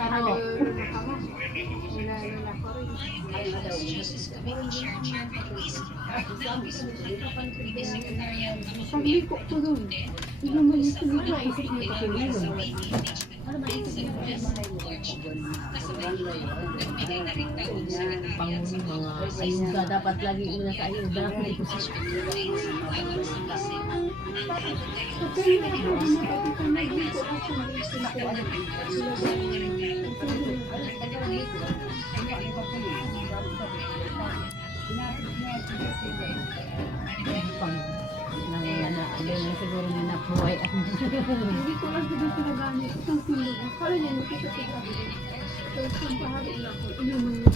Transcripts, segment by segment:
Ano? Pagliko ko doon. Hindi mo isip mo naisip mo ito yun. Ano ba yung Panguni mga ayuda, dapat lagi una sa ayuda. Siguro na napuhay ako. Hindi ko lang din pinagamit. Itong tulog. Kala niya, nakita-kita ko. Tapos kung pahari na ako, inuman niya.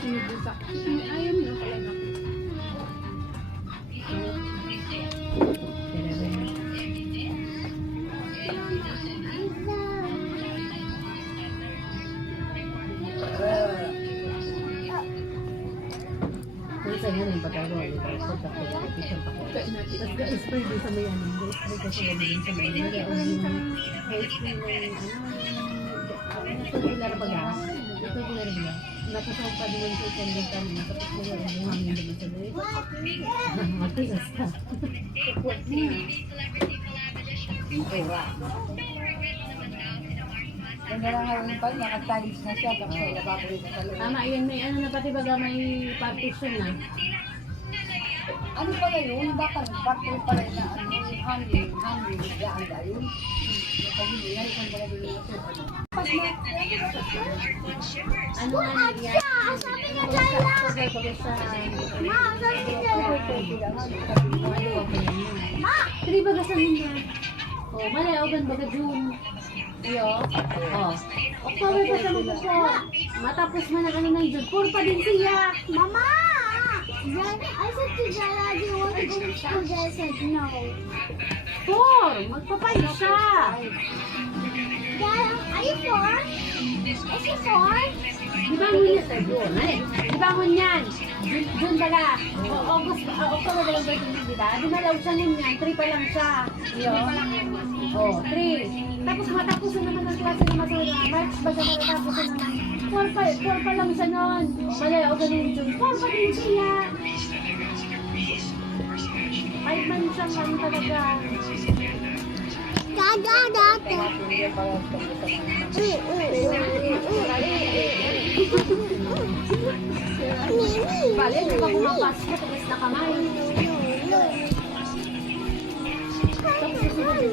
Sinubutak. Ayaw niya pala na. Isa yan yung pagkaro. Tapos ga-spray din sa may ano. Ga-spray kasi din sa may ano. Ga-spray ng ito gila na baga. Ito gila na baga. Napasaw pa din yung chicken din kami. Tapos mo yung hangin din sa doon. Matigas ka. Ganda lang ngayon pa, nakatalis na siya, tapos nababalit na talaga. Tama, yun may ano na pati baga may partition na. Ano pa ngayon? Bakit bakit pala na hangin, biglaan ba yun? Pag hindi, kung pala doon yung Ano nga niya? Sabi niya dyan lang! Ma, sabi niya dyan lang! Ma! Kali baga sa minna. Oh, mali, ogan baga June. Iyo. Oh. October pa sa mga po. Matapos man ang ano ng June. Puro pa din siya. Mama! Then, I said to Jaya, do you want to go to school? Jaya said no. 4. Magpapay siya. Jaya, are you 4? Is he 4? Dibangon niya sa June. Dibangon yan. June baga. August, October ba lang ba ito dita? Di malaw siya nun yan. 3 pa lang siya. Iyo. Oh, 3. Tapos matapos na naman ang klase na masunod. March baga matapos na naman. 4 pa lang siya nun. Mali, o ganun June. 4 pa din siya. 5 months siyang ano talaga. Bale, di ba kumapas ko tapos na kamay? Tapos susunod.